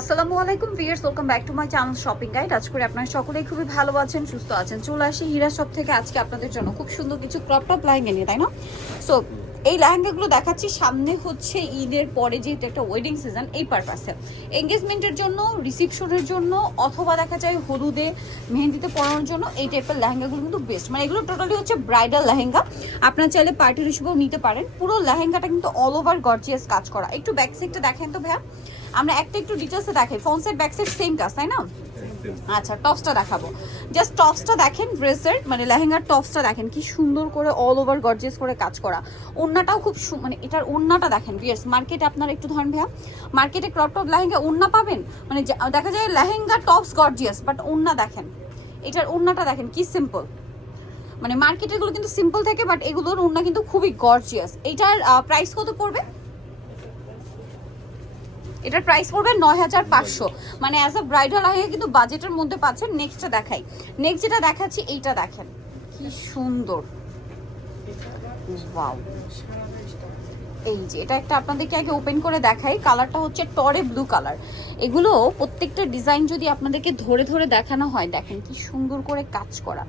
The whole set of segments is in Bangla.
আসসালামু আলাইকুম viewers welcome back to my channel shopping guide আজ করে আপনারা সকলেই খুবই ভালো আছেন, সুস্থ আছেন। চলে আসি হীরা শপ থেকে। আজকে আপনাদের জন্য খুব সুন্দর কিছু ক্রপ টপ লাইন এনে তাই না? সো এই লেহেঙ্গাগুলো দেখাচ্ছি। সামনে হচ্ছে ঈদের পরে যেহেতু একটা ওয়েডিং সিজন এই পারপাসে এঙ্গেজমেন্টের জন্য রিসিপশনের জন্য, অথবা দেখা যায় হলুদে, মেহেন্দিতে পরানোর জন্য এই টাইপের লেহেঙ্গাগুলো কিন্তু বেস্ট মানে এগুলো টোটালি হচ্ছে ব্রাইডাল লেহেঙ্গা। আপনার চাইলে পার্টির হিসেবেও নিতে পারেন। পুরো লেহেঙ্গাটা কিন্তু অল ওভার গর্জিয়াস কাজ করা। একটু ব্যাক সাইডটা দেখেন তো ভাইয়া। আমরা একটা একটু ডিটেলসে দেখাই। Front side back side same কাজ, তাই না? আচ্ছা টপসটা দেখাবো। জাস্ট টপসটা দেখেন, ড্রেসের মানে লেহেঙ্গার টপসটা দেখেন, কি সুন্দর করে অল ওভার গর্জিয়াস করে কাজ করা। ওড়নাটাও খুব মানে এটার ওড়নাটা দেখেন বিয়ার্স মার্কেটে আপনারা একটু ধরেন ভাইয়া মার্কেটে ক্রপ টপ লেহেঙ্গা ওড়না পাবেন? মানে দেখা যায় লেহেঙ্গা টপস গর্জিয়াস বাট ওড়না দেখেন। এটার ওড়নাটা দেখেন, কি সিম্পল মানে মার্কেটেরগুলো কিন্তু সিম্পল থাকে বাট এগুলোর ওড়না কিন্তু খুবই গর্জিয়াস এটার প্রাইস কত পড়বে? এটার প্রাইস পড়বে নয় হাজার পাঁচশো। মানে অ্যাজ আ ব্রাইডাল আগে কিন্তু বাজেটের মধ্যে পাচ্ছেন নেক্সটটা দেখাই। নেক্সট যেটা দেখাচ্ছি, এইটা দেখেন। কি সুন্দর। ওয়াও এই যে, এটা একটা আপনাদেরকে আগে ওপেন করে দেখাই। কালারটা হচ্ছে টরে ব্লু কালার এগুলো প্রত্যেকটা ডিজাইন যদি আপনাদেরকে ধরে ধরে দেখানো হয়, দেখেন কি সুন্দর করে কাজ করা।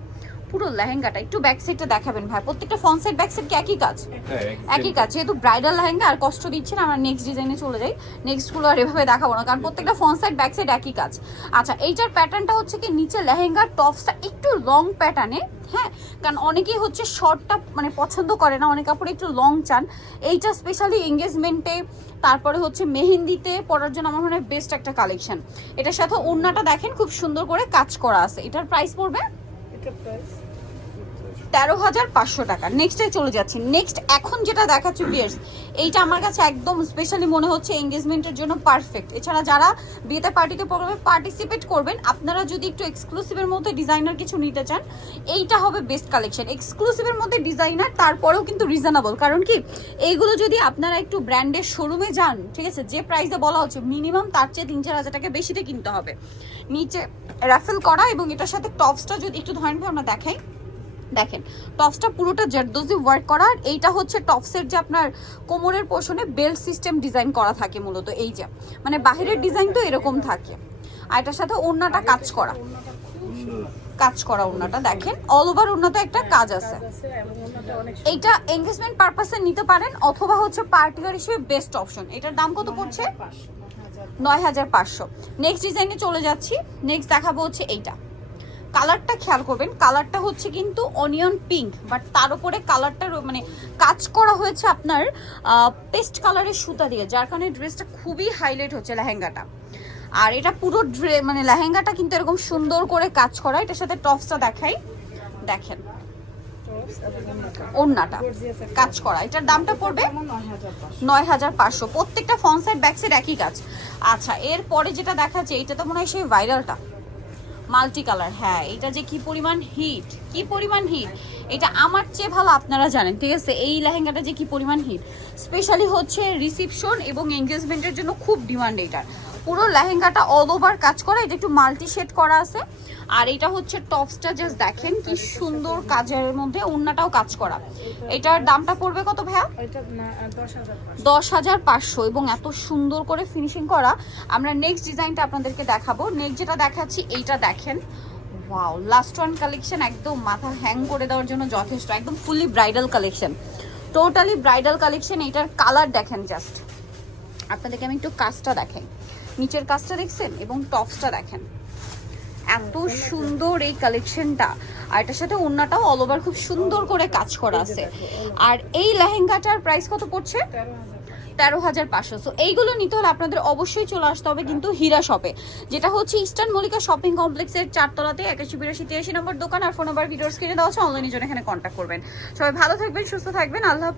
পুরো লেহেঙ্গাটা একটু ব্যাক সাইডটা দেখাবেন ভাই। প্রত্যেকটা ফ্রন্ট সাইড ব্যাক সাইড কি একই কাজ? একই কাজ। যেহেতু ব্রাইডাল লেহেঙ্গা আর কষ্ট দিচ্ছেন আমরা নেক্সট ডিজাইনে চলে যাই। নেক্সটগুলো আর এভাবে দেখাবো না কারণ প্রত্যেকটা ফ্রন্ট সাইড ব্যাক সাইড একই কাজ। আচ্ছা এইটার প্যাটার্নটা হচ্ছে কি নিচে লেহেঙ্গার টপসটা একটু লং প্যাটার্নে হ্যাঁ? কারণ অনেকেই হচ্ছে শর্টটা মানে পছন্দ করে না অনেক কাপড়ে একটু লং চান। এইটা স্পেশালি এঙ্গেজমেন্টে তারপরে হচ্ছে মেহেন্দিতে পরার জন্য আমার মনে হয় বেস্ট একটা কালেকশন এটার সাথে ওড়নাটা দেখেন খুব সুন্দর করে কাজ করা আছে। এটার প্রাইস পড়বে এটা প্রাইস তেরো হাজার পাঁচশো টাকা। নেক্সটে চলে যাচ্ছি। নেক্সট এখন যেটা দেখাচ্ছি বিয়ার্স এইটা আমার কাছে একদম স্পেশালি মনে হচ্ছে এঙ্গেজমেন্টের জন্য পারফেক্ট এছাড়া যারা বিয়েতে পার্টিতে প্রোগ্রামে পার্টিসিপেট করবেন। আপনারা যদি একটু এক্সক্লুসিভের মধ্যে ডিজাইনার কিছু নিতে চান, এইটা হবে বেস্ট কালেকশন এক্সক্লুসিভের মধ্যে ডিজাইনার তারপরেও কিন্তু রিজনেবল কারণ কি? এইগুলো যদি আপনারা একটু ব্র্যান্ডের শোরুমে যান, ঠিক আছে, যে প্রাইসে বলা হচ্ছে মিনিমাম তার চেয়ে তিন চার হাজার টাকা বেশিতে কিনতে হবে। নিচে র্যাফেল করা এবং এটার সাথে টপসটা যদি একটু ধরেন আমরা দেখাই। দেখেন টপসটা পুরোটা জারদোজি ওয়ার্ক করা আর এইটা হচ্ছে টপসের যে আপনার কোমরের পোষণে বেল্ট সিস্টেম ডিজাইন করা থাকে মূলত এই যে। মানে বাহিরের ডিজাইন তো এরকম থাকে। আর এটার সাথে ওড়নাটা কাজ করা। কাজ করা ওড়নাটা দেখেন অল ওভার ওড়নাতে একটা কাজ আছে। কাজ আছে এইটা এঙ্গেজমেন্ট পারপাসে নিতে পারেন অথবা হচ্ছে পার্টিয়ার হিসেবে বেস্ট অপশন এটার দাম কত পড়ছে? নয় হাজার পাঁচশো। নেক্সট ডিজাইনে চলে যাচ্ছি। নেক্সট দেখাবো হচ্ছে এইটা। কালারটা খেয়াল করবেন, কালারটা হচ্ছে কিন্তু অনিয়ন পিঙ্ক বাট তার উপরে কালারটা মানে কাজ করা হয়েছে আপনার পেস্ট কালারের সুতা দিয়ে, যার কারণে ড্রেসটা খুবই হাইলাইট হচ্ছে লেহেঙ্গাটা। আর এটা পুরো ড্রে মানে লেহেঙ্গাটা কিন্তু এরকম সুন্দর করে কাজ করা, এটার সাথে টপসটা দেখাই, দেখেন। ওড়নাটা কাজ করা, এটার দামটা পড়বে নয় হাজার পাঁচশো। প্রত্যেকটা একই কাজ। আচ্ছা এরপরে যেটা দেখা দেখাচ্ছে এটা তো মনে হয় সেই ভাইরালটা মাল্টি কালার হ্যাঁ এটা যে কি পরিমাণ হিট কি পরিমাণ হিট এটা আমার চেয়ে ভালো আপনারা জানেন, ঠিক আছে? এই লেহেঙ্গাটা যে কি পরিমাণ হিট স্পেশালি হচ্ছে রিসিপশন এবং এনগেজমেন্টের জন্য খুব ডিমান্ড এটার। পুরো লেহেঙ্গাটা অল ওভার কাজ করা এটা একটু মাল্টি শেড করা আছে। আর এটা হচ্ছে টপসটা জাস্ট দেখেন কি সুন্দর কাজের মধ্যে ওড়নাটাও কাজ করা। এটার দামটা পড়বে কত ভাইয়া? দশ হাজার পাঁচশো। এবং এত সুন্দর করে ফিনিশিং করা। আমরা নেক্সট ডিজাইনটা আপনাদেরকে দেখাবো। নেক্সট যেটা দেখাচ্ছি এইটা দেখেন। ওয়াও লাস্ট ওয়ান কালেকশন একদম মাথা হ্যাং করে দেওয়ার জন্য যথেষ্ট একদম fully bridal collection totally bridal collection এটার কালার দেখেন জাস্ট আপনাদেরকে আমি একটু কাজটা দেখাই। নিচের কাজটা দেখছেন এবং টপসটা দেখেন। এত সুন্দর এই কালেকশনটা। আর এটার সাথে ওড়নাটাও অল ওভার খুব সুন্দর করে কাজ করা আছে। আর এই লেহেঙ্গাটার প্রাইস কত পড়ছে? তেরো হাজার পাঁচশো। সো এইগুলো নিতে হলে আপনাদের অবশ্যই চলে আসতে হবে কিন্তু হীরা শপে যেটা হচ্ছে ইস্টার্ন মল্লিকা শপিং কমপ্লেক্সের চারতলাতে একাশি, বিরাশি, তিরাশি নম্বর দোকান। আর ফোন নাম্বার ভিডিওস কিনে দেওয়া আছে অনলাইনের জন্য এখানে কন্ট্যাক্ট করবেন। সবাই ভালো থাকবেন, সুস্থ থাকবেন। আল্লাহ